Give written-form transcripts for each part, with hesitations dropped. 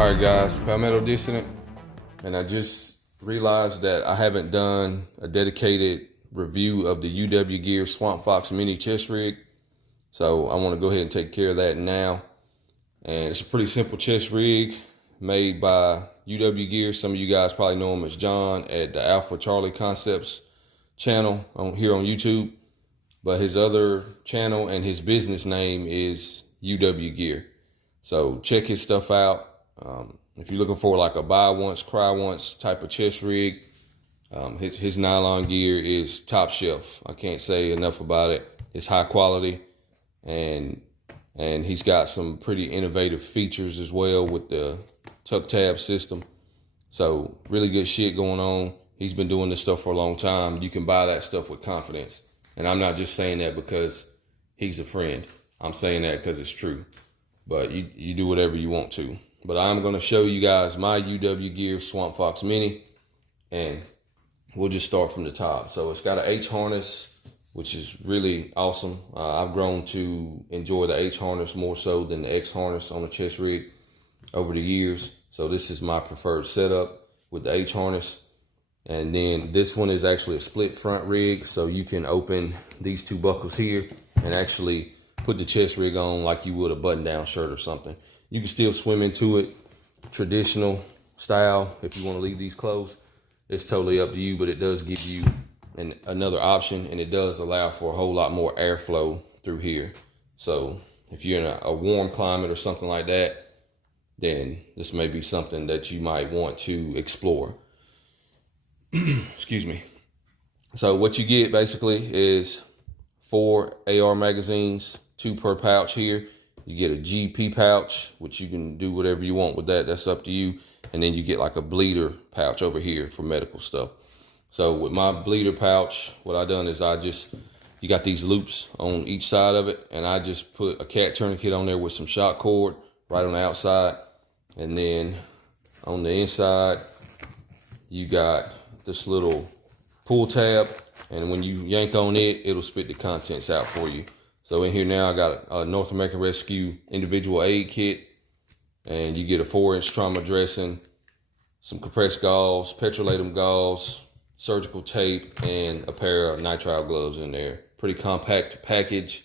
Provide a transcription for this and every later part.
All right, guys, Palmetto Dissonant, and I just realized that I haven't done a dedicated review of the UW Gear Swamp Fox Mini chest rig, so I want to go ahead and take care of that now. And it's a pretty simple chest rig made by UW Gear. Some of you guys probably know him as John at the Alpha Charlie Concepts channel here on YouTube, but his other channel and his business name is UW Gear. So check his stuff out. If you're looking for like a buy once, cry once type of chest rig, his nylon gear is top shelf. I can't say enough about it. It's high quality, and he's got some pretty innovative features as well with the tuck tab system. So really good shit going on. He's been doing this stuff for a long time. You can buy that stuff with confidence. And I'm not just saying that because he's a friend. I'm saying that because it's true. But you do whatever you want to. But I'm going to show you guys my UW Gear Swamp Fox Mini, and we'll just start from the top. So it's got an H harness, which is really awesome. I've grown to enjoy the H harness more so than the X harness on the chest rig over the years. So this is my preferred setup with the H harness. And then this one is actually a split front rig, so you can open these two buckles here and actually put the chest rig on like you would a button-down shirt or something. You can still swim into it traditional style if you want to leave these closed. It's totally up to you, but it does give you another option, and it does allow for a whole lot more airflow through here. So if you're in a warm climate or something like that, then this may be something that you might want to explore. Excuse me. So what you get basically is 4 AR magazines, 2 per pouch here. You get a GP pouch, which you can do whatever you want with that. That's up to you. And then you get like a bleeder pouch over here for medical stuff. So with my bleeder pouch, what I done is you got these loops on each side of it, and I just put a cat tourniquet on there with some shock cord right on the outside. And then on the inside, you got this little pull tab, and when you yank on it, it'll spit the contents out for you. So in here now, I got a North American Rescue individual aid kit, and you get a 4-inch trauma dressing, some compressed gauze, petrolatum gauze, surgical tape, and a pair of nitrile gloves in there. Pretty compact package,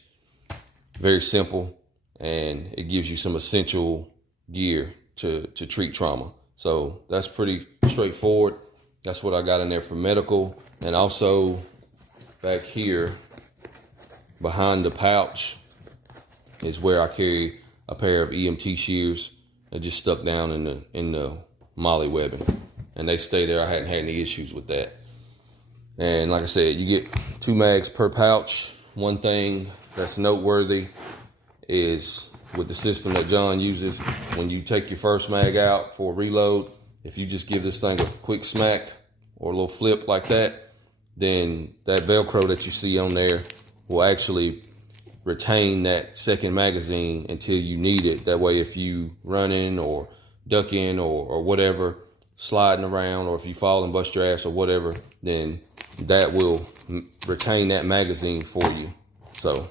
very simple, and it gives you some essential gear to treat trauma. So that's pretty straightforward. That's what I got in there for medical. And also back here behind the pouch is where I carry a pair of EMT shears that just stuck down in the molly webbing, and they stay there. I hadn't had any issues with that. And like I said, you get 2 mags per pouch. One thing that's noteworthy is with the system that John uses, when you take your first mag out for a reload, if you just give this thing a quick smack or a little flip like that, then that Velcro that you see on there will actually retain that second magazine until you need it. That way, if you running or ducking or whatever, sliding around, or if you fall and bust your ass or whatever, then that will retain that magazine for you. So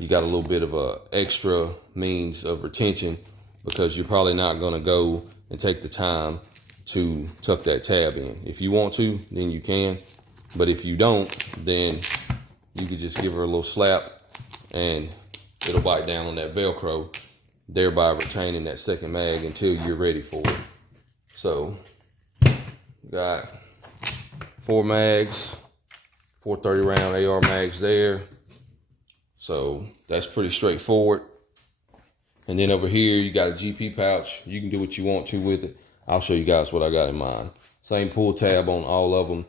you got a little bit of a extra means of retention, because you're probably not going to go and take the time to tuck that tab in. If you want to, then you can, but if you don't, then you could just give her a little slap and it'll bite down on that Velcro, thereby retaining that second mag until you're ready for it. So got 4 mags, 4 30-round AR mags there. So that's pretty straightforward. And then over here, you got a GP pouch. You can do what you want to with it. I'll show you guys what I got in mind. Same pull tab on all of them,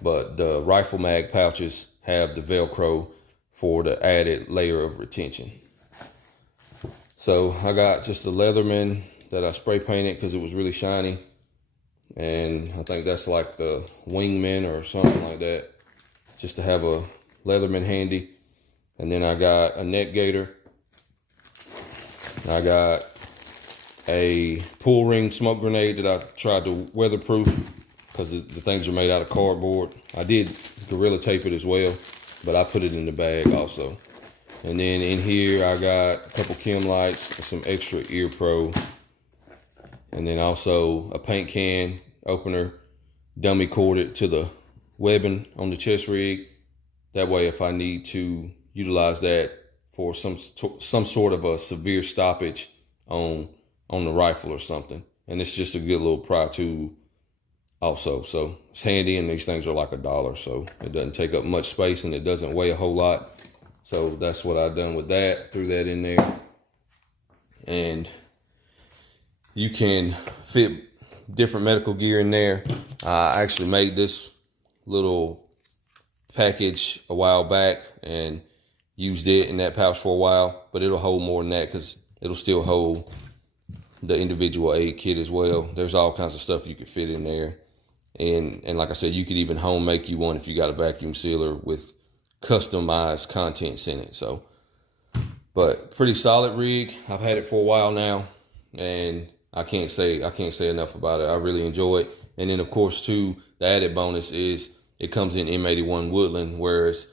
but the rifle mag pouches have the Velcro for the added layer of retention. So I got just a Leatherman that I spray painted because it was really shiny. And I think that's like the Wingman or something like that, just to have a Leatherman handy. And then I got a net gator. I got a pull ring smoke grenade that I tried to weatherproof because the things are made out of cardboard. I did Gorilla Tape it as well, but I put it in the bag also. And then in here, I got a couple chem lights and some extra ear pro. and then also a paint can opener, dummy corded to the webbing on the chest rig. That way, if I need to utilize that for some sort of a severe stoppage on the rifle or something. And it's just a good little pry tool also. So it's handy, and these things are like $1, so it doesn't take up much space and it doesn't weigh a whole lot. So that's what I've done with that. Threw that in there. And you can fit different medical gear in there. I actually made this little package a while back and used it in that pouch for a while, but it'll hold more than that because it'll still hold the individual aid kit as well. There's all kinds of stuff you could fit in there. And like I said, you could even home make you one if you got a vacuum sealer with customized contents in it. So, but pretty solid rig. I've had it for a while now, and I can't say enough about it. I really enjoy it. And then of course too, the added bonus is it comes in M81 Woodland, whereas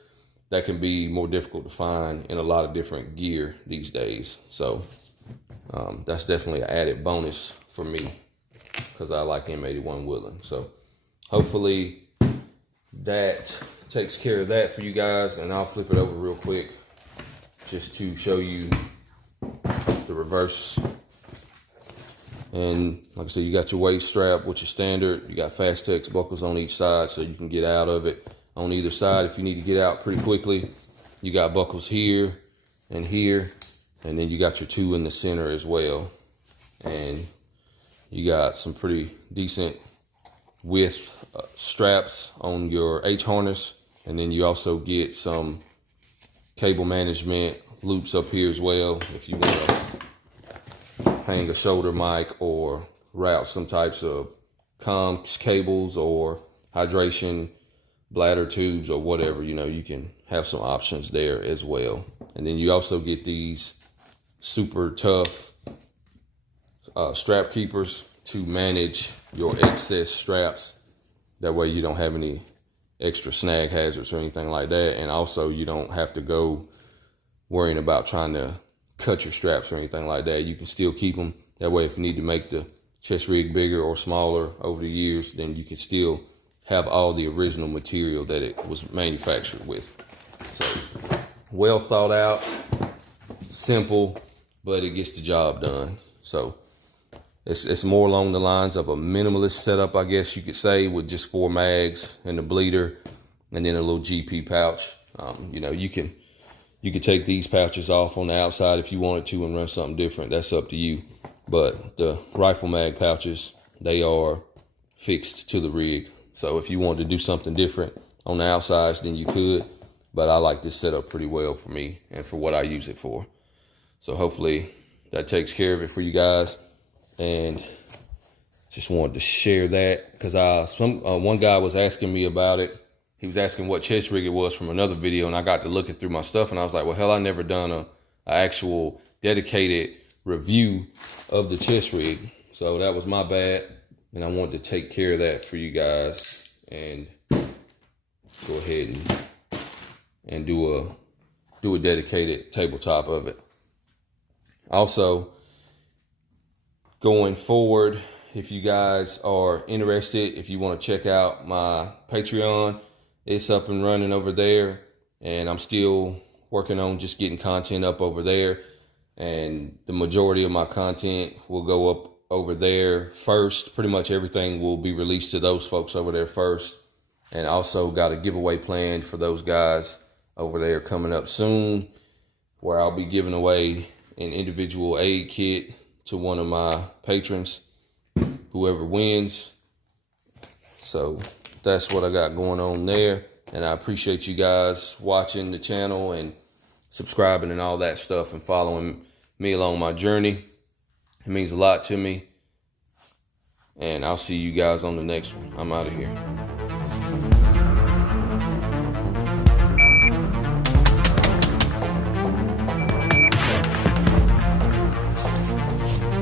that can be more difficult to find in a lot of different gear these days. So that's definitely an added bonus for me because I like M81 Woodland. So hopefully that takes care of that for you guys. And I'll flip it over real quick just to show you the reverse. And like I said, you got your waist strap, which is standard. You got Fastex buckles on each side so you can get out of it on either side if you need to get out pretty quickly. You got buckles here and here, and then you got your 2 in the center as well. And you got some pretty decent width straps on your H harness, and then you also get some cable management loops up here as well if you want to hang a shoulder mic or route some types of comms cables or hydration bladder tubes or whatever. You know, you can have some options there as well. And then you also get these super tough strap keepers to manage your excess straps. That way you don't have any extra snag hazards or anything like that. And also you don't have to go worrying about trying to cut your straps or anything like that. You can still keep them. That way if you need to make the chest rig bigger or smaller over the years, then you can still have all the original material that it was manufactured with. So well thought out, simple, but it gets the job done. So it's more along the lines of a minimalist setup, I guess you could say, with just 4 mags and a bleeder and then a little GP pouch. You know, you can take these pouches off on the outside if you wanted to and run something different. That's up to you. But the rifle mag pouches, they are fixed to the rig. So if you wanted to do something different on the outsides, then you could. But I like this setup pretty well for me and for what I use it for. So hopefully that takes care of it for you guys. And just wanted to share that because one guy was asking me about it. He was asking what chest rig it was from another video, and I got to looking through my stuff, and I was like, well, hell, I never done a actual dedicated review of the chest rig. So that was my bad, and I wanted to take care of that for you guys and go ahead and do a dedicated tabletop of it. Also, going forward, if you guys are interested, if you want to check out my Patreon, it's up and running over there, and I'm still working on just getting content up over there. And the majority of my content will go up over there first. Pretty much everything will be released to those folks over there first. And also got a giveaway planned for those guys over there coming up soon, where I'll be giving away an individual aid kit to one of my patrons, whoever wins. So that's what I got going on there. And I appreciate you guys watching the channel and subscribing and all that stuff and following me along my journey. It means a lot to me. And I'll see you guys on the next one. I'm out of here.